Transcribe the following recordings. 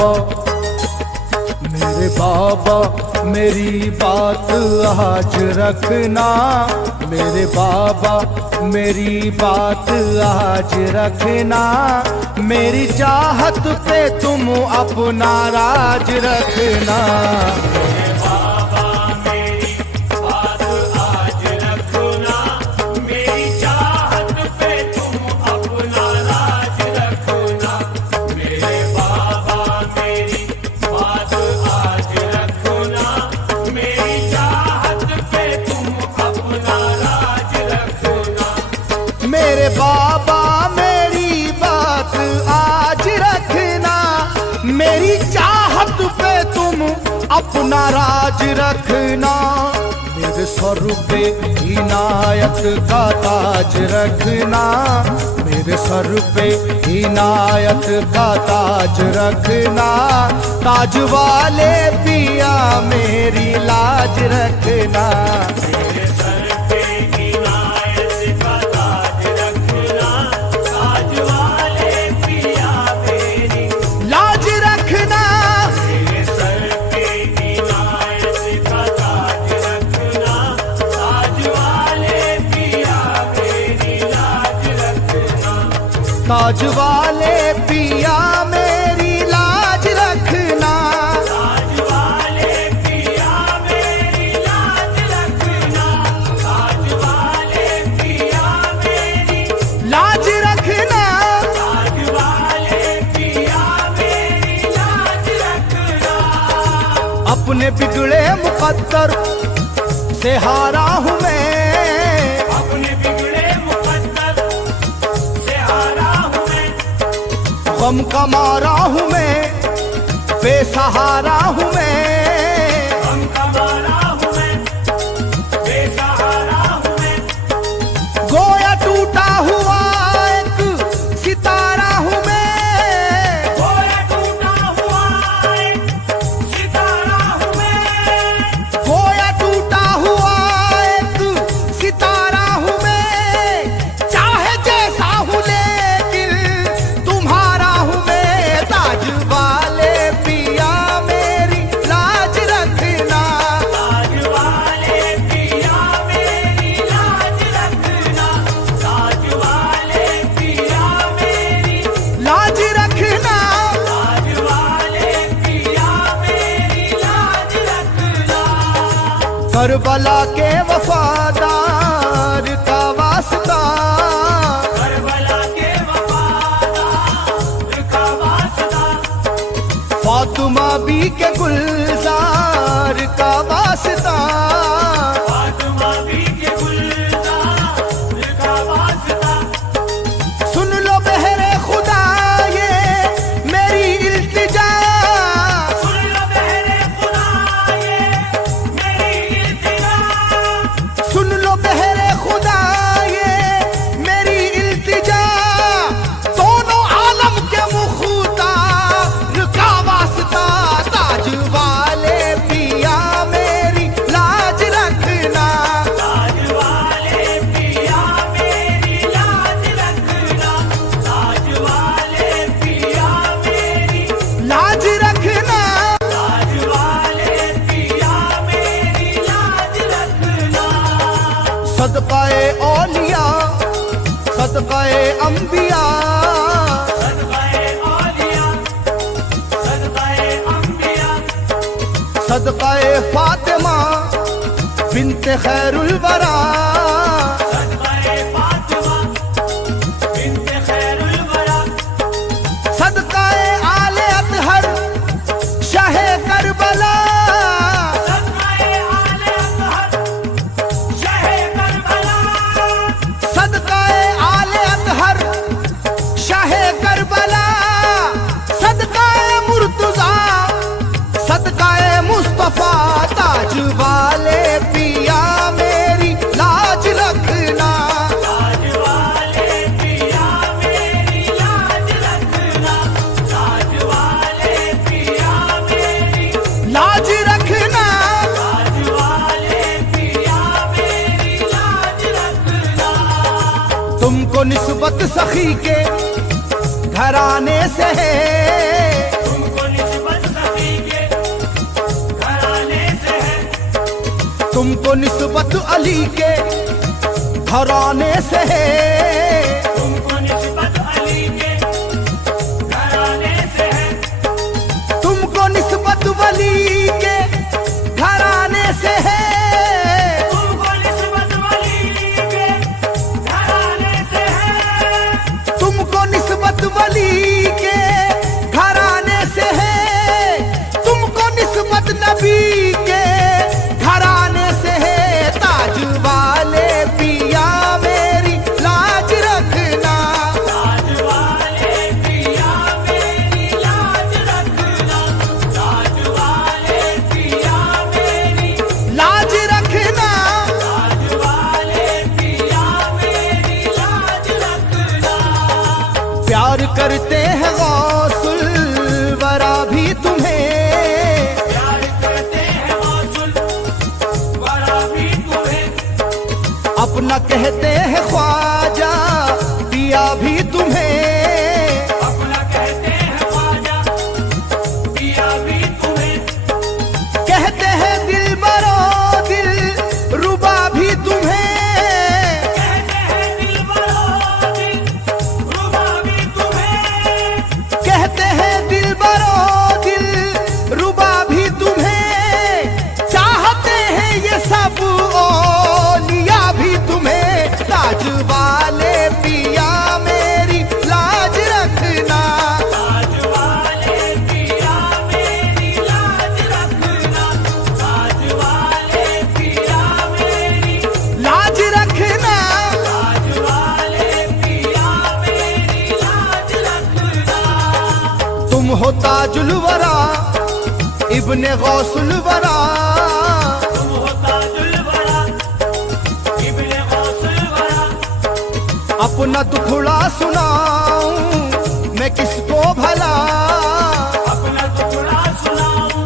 बाबा मेरे बाबा मेरी बात आज रखना, मेरे बाबा मेरी बात आज रखना, मेरी चाहत पे तुम अपना राज रखना। मेरे बाबा मेरी बात आज रखना, मेरी चाहत पे तुम अपना राज रखना। मेरे बाबा मेरी बात आज रखना, मेरी चाहत पे तुम अपना राज रखना। मेरे बाबा मेरी बात आज रखना, मेरी चाहत पे तुम अपना राज रखना। मेरे सर पे इनायत का ताज रखना, मेरे सर पे इनायत का ताज रखना। ताज वाले पिया मेरी लाज रखना। मेरे सर पे इनायत का ताज रखना, ताज वाले पिया मेरी लाज रखना। मेरे सर पे इनायत का ताज रखना, ताज वाले पिया मेरी लाज रखना। ताज वाले पिया मेरी लाज रखना। ताज वाले पिया मेरी लाज रखना, ताज वाले पिया मेरी लाज रखना। ताज वाले पिया मेरी लाज रखना। अपने बिगड़े मुकद्दर से हारा हूँ मैं, अपने बिगड़े मुकद्दर से हारा हूँ मैं, गम का मारा हूँ मैं, बेसहारा हूँ मैं। गम का मारा हूँ मैं, बेसहारा हूँ मैं। गोया टूटा हुआ एक सितारा हूँ मैं, गोया टूटा हुआ एक सितारा हूँ मैं, गोया टूटा हुआ एक सितारा हूँ मैं। चाहे जैसा हूँ लेकिन तुम्हारा हूँ मैं। ताज वाले पिया मेरी लाज रखना, ताज वाले पिया मेरी लाज रखना, ताज वाले पिया मेरी लाज रखना। ताज वाले पिया मेरी लाज रखना। करबला के वफादार का वास्ता, करबला के वफादार का वास्ता, फातिमा बी के गुलजार का वास्ता। फातिमा बी के गुलजार का वास्ता। सुन लो बहरे खुदा ये मेरी इल्तिजा, सुन लो बहरे खुदा ये मेरी इल्तिजा, सुन लो बहरे खुदा ये मेरी इल्तिजा। दोनों आलम के मुख्तार का वास्ता। ताज वाले पिया मेरी लाज रखना, ताज वाले पिया मेरी लाज रखना, ताज वाले पिया मेरी लाज रखना। ताज वाले पिया मेरी लाज रखना। सदकाए औलिया सदकाए अंबिया, सदकाए औलिया, सदकाए अंबिया, सदकाए फातिमा बिन्ते खैरुल वरा। सदकाए फातिमा बिन्ते खैरुल वरा, सदकाए आले अतहर शाहे करबला, सदकाए आले अतहर शाहे करबला, सदकाए आले अतहर शाहे करबला। सदकाए मुर्तजा सदकाए मुस्तफा। ताज वाले पिया मेरी लाज रखना, ताज वाले पिया मेरी लाज रखना, ताज वाले पिया मेरी लाज रखना। ताज वाले पिया मेरी लाज रखना। तुमको निस्बत सखी के घराने से है, तुमको निस्बत तुमको निस्बत अली के घराने से है, तुमको निस्बत अली के घराने से है, तुमको निस्बत वली के घराने से है, तुमको निस्बत वली के घराने से है, तुमको निस्बत वली के घराने से है, तुमको निस्बत नबी के घराने से है। ताज वाले पिया मेरी लाज रखना, ताज वाले पिया मेरी लाज रखना, ताज वाले पिया मेरी, लाज रखना, ताज वाले पिया मेरी लाज रखना। प्यार करते हैं गौसुल वरा भी तुम्हें, प्यार करते हैं गौसुल वरा भी तुम्हें, अपना कहते हैं ख्वाजा पिया भी तुम्हें, अपना कहते हैं ख्वाजा पिया भी तुम्हें, कहते हैं दिल बरो दिल रुबा भी तुम्हें, कहते हैं दिल बरो दिल रुबा भी तुम्हें, कहते हैं दिल बरो दिल रुबा भी तुम्हें, चाहते हैं ये सब औलिया भी तुम्हें। ताज वाले पिया मेरी लाज रखना, ताज वाले पिया मेरी लाज रखना, ताज वाले पिया मेरी, लाज रखना, ताज वाले पिया मेरी लाज रखना। तुम हो ताजुल वरा इब्ने गौसुल वरा, तुम हो ताजुल वरा इब्ने गौसुल वरा, अपना दुखड़ा सुनाऊं मैं किसको भला, अपना टुकड़ा सुनाऊं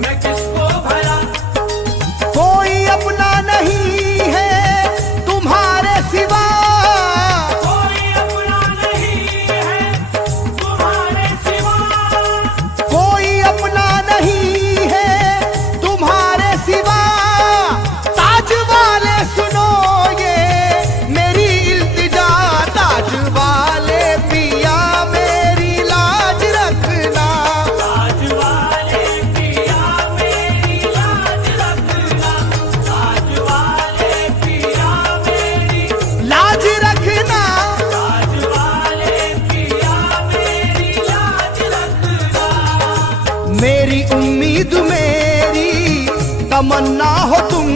मैं किसको भला, कोई अपना नहीं है तुम्हारे सिवा, कोई अपना नहीं है तुम्हारे सिवा, कोई अपना नहीं है तुम्हारे सिवा। ताज वाले सुनो ये मेरी इल्तिजा, ताज वाले पिया मेरी लाज रखना, ताज वाले पिया मेरी लाज रखना, ताज वाले पिया मेरी, लाज रखना, ताज वाले पिया मेरी लाज रखना। मेरी उम्मीद मेरी तमन्ना हो तुम,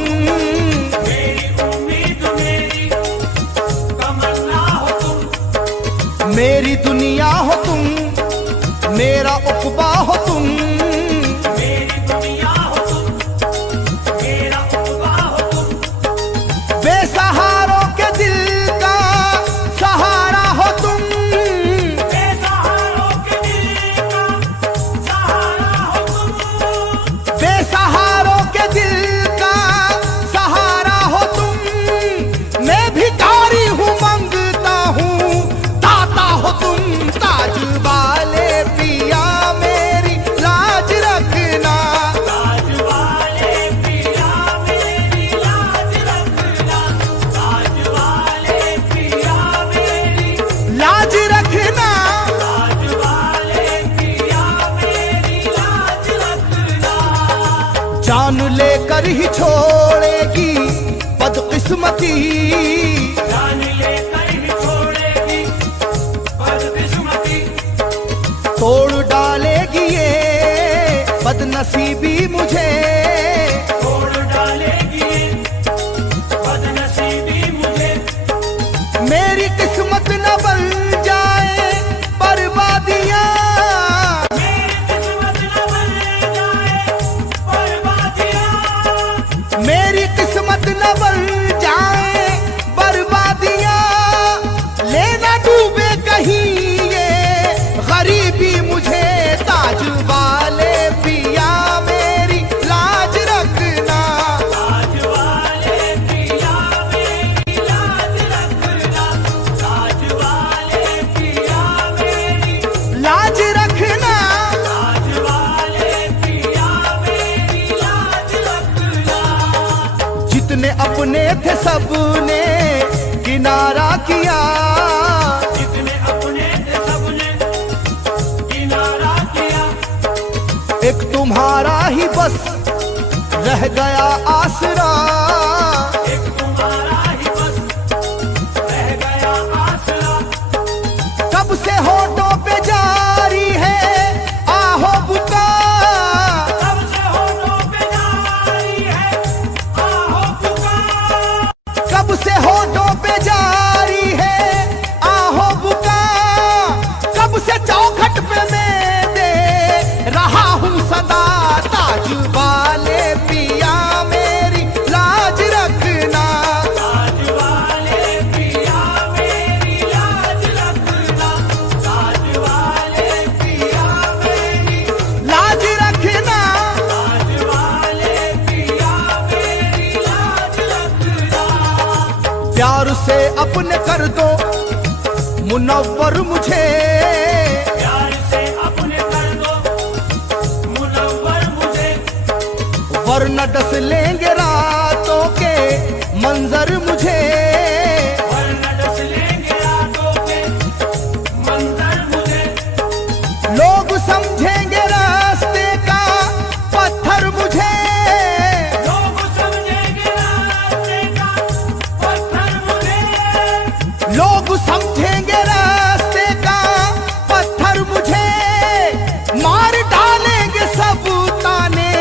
मेरी उम्मीद मेरी तमन्ना हो तुम, मेरी दुनिया हो तुम, मेरा उक़बा हो तुम, मेरी दुनिया हो तुम, मेरा उक़बा हो तुम, बेसहारों के दिल का सहारा हो तुम, बेसहारों के दिल का सहारा हो तुम, बेसहारों के दिल का सहारा हो तुम। मैं भिखारी हूँ मंगता हूँ दाता हो तुम। ताज वाले पिया मेरी लाज रखना, ताज वाले पिया मेरी लाज रखना, ताज वाले पिया मेरी, लाज रखना, ताज वाले पिया मेरी लाज रखना। जान लेकर ही छोड़ेगी बदकिस्मती, जान लेकर ही छोड़ेगी बदकिस्मती, तोड़ डालेगी ये बदनसीबी मुझे, तोड़ डालेगी बदनसीबी मुझे, मेरी किस्मत न बन जाए बर्बादियां, मेरी किस्मत न बन जाए बर्बादियां, मेरी किस्मत न बन जाए बर्बादियां, लेना डूबे कहीं ये गरीबी मुझे। ताज वाले पिया मेरी लाज सबने किनारा किया, जितने अपने थे सबने किनारा किया। एक तुम्हारा ही बस रह गया आसरा, एक तुम्हारा ही बस रह गया आसरा। कब से होठों पे जारी है आहो पुकार, कब से होठों पे जारी है आहो पुकार। कब से होठों पे जारी है आहो पुकार, कब से चौखट पे मैं दे रहा हूँ सदा, ताज वाले पिया मेरी लाज रखना, ताज वाले पिया मेरी लाज रखना, ताज वाले पिया मेरी, लाज रखना, ताज वाले पिया मेरी लाज रखना। प्यार से अपने कर दो मुनव्वर मुझे, प्यार से अपने कर दो मुनव्वर मुझे, वरना डस लेंगे रातों के मंजर मुझे, वरना डस लेंगे रातों के मंजर मुझे। लोग समझेंगे रास्ते का पत्थर मुझे, लोग समझेंगे रास्ते का पत्थर मुझे, लोग समझेंगे रास्ते का पत्थर मुझे, मार डालेंगे सब ताने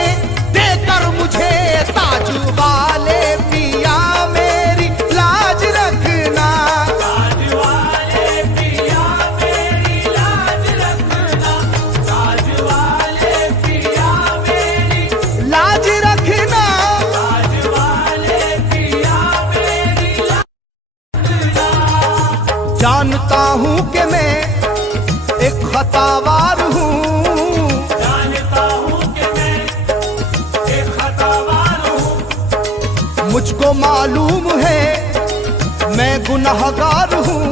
देकर मुझे, ताज वाले पिया मेरी लाज रखना, ताज वाले पिया मेरी लाज रखना, ताज वाले पिया मेरी, लाज रखना, ताज वाले पिया मेरी लाज रखना। जानता हूँ कि मैं एक खतावार हूँ, जानता हूँ कि मैं एक खतावार हूँ, मुझको मालूम है मैं गुनहगार हूँ,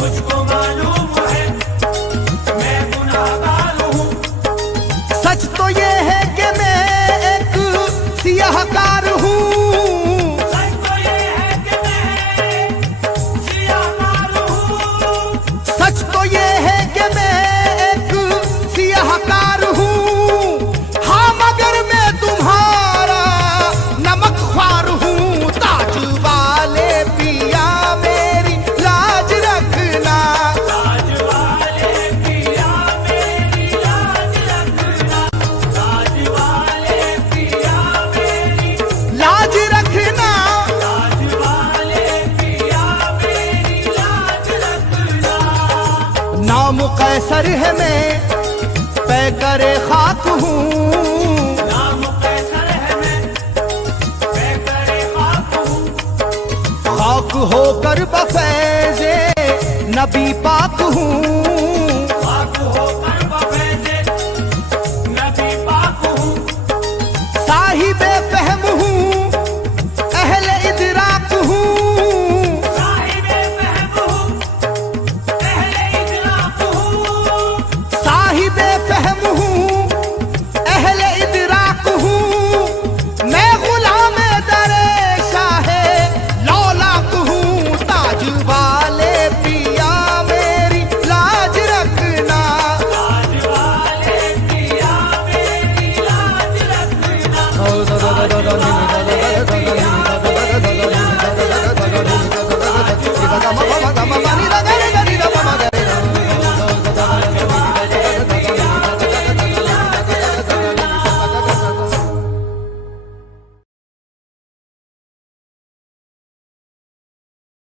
मुझको मालूम है मैं गुनाहगार हूँ। सच तो ये है कि मैं एक सियाहकार हूँ, सच तो ये है कि मैं सियाहकार हूँ, सच तो ये है कि मैं एक सियाहकार हूँ, हाँ मगर मैं तुम्हारा नमक ख्वार हूँ, ताज वाले पिया मेरी लाज रखना, ताज वाले पिया मेरी लाज रखना, ताज वाले पिया मेरी, लाज रखना, ताज वाले पिया मेरी लाज रखना। नाम कैसर है मैं पैकरे खाक हूँ, नाम कैसर है मैं पैकरे खाक हूँ, खाक होकर बफैज़े नबी पाक हूँ,